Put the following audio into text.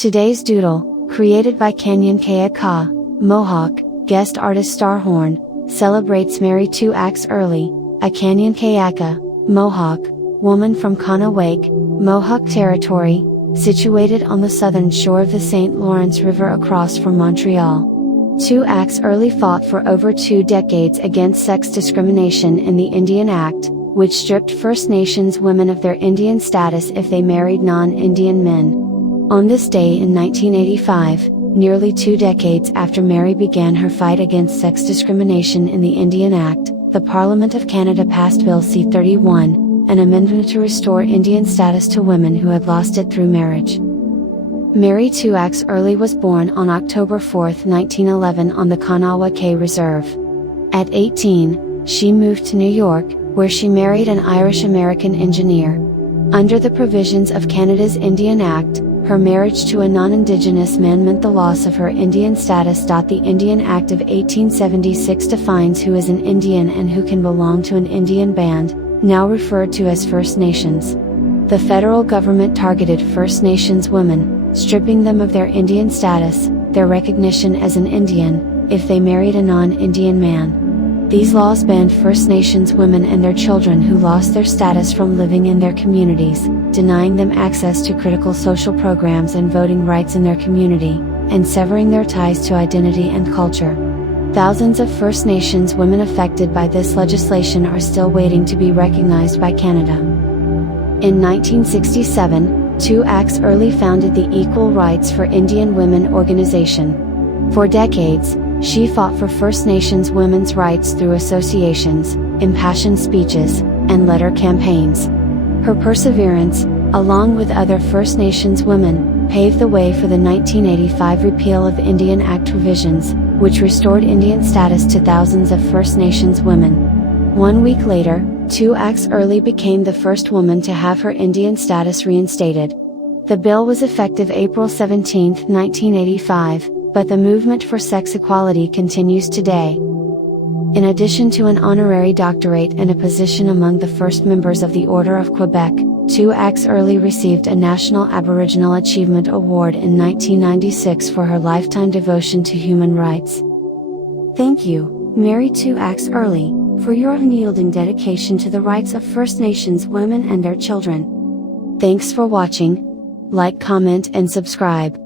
Today's Doodle, created by Kanyan Ka, Mohawk, guest artist Starhorn, celebrates Mary 2X Earley, a Kanyan Kayaka, Mohawk, woman from Kanawake, Mohawk Territory, situated on the southern shore of the St. Lawrence River across from Montreal. 2X Earley fought for over 2 decades against sex discrimination in the Indian Act, which stripped First Nations women of their Indian status if they married non-Indian men. On this day in 1985, nearly 2 decades after Mary began her fight against sex discrimination in the Indian Act, the Parliament of Canada passed Bill C-31, an amendment to restore Indian status to women who had lost it through marriage. Mary 2X Earley was born on October 4, 1911 on the Kanawake Reserve. At 18, she moved to New York, where she married an Irish-American engineer. Under the provisions of Canada's Indian Act, her marriage to a non-Indigenous man meant the loss of her Indian status. The Indian Act of 1876 defines who is an Indian and who can belong to an Indian band, now referred to as First Nations. The federal government targeted First Nations women, stripping them of their Indian status, their recognition as an Indian, if they married a non-Indian man. These laws banned First Nations women and their children who lost their status from living in their communities, denying them access to critical social programs and voting rights in their community, and severing their ties to identity and culture. Thousands of First Nations women affected by this legislation are still waiting to be recognized by Canada. In 1967, 2X Earley founded the Equal Rights for Indian Women organization. For decades, she fought for First Nations women's rights through associations, impassioned speeches, and letter campaigns. Her perseverance, along with other First Nations women, paved the way for the 1985 repeal of Indian Act provisions, which restored Indian status to thousands of First Nations women. 1 week later, 2X Earley became the first woman to have her Indian status reinstated. The bill was effective April 17, 1985, but the movement for sex equality continues today. In addition to an honorary doctorate and a position among the first members of the Order of Quebec, 2X Earley received a National Aboriginal Achievement Award in 1996 for her lifetime devotion to human rights. Thank you, Mary 2X Earley, for your unyielding dedication to the rights of First Nations women and their children. Thanks for watching. Like, comment and subscribe.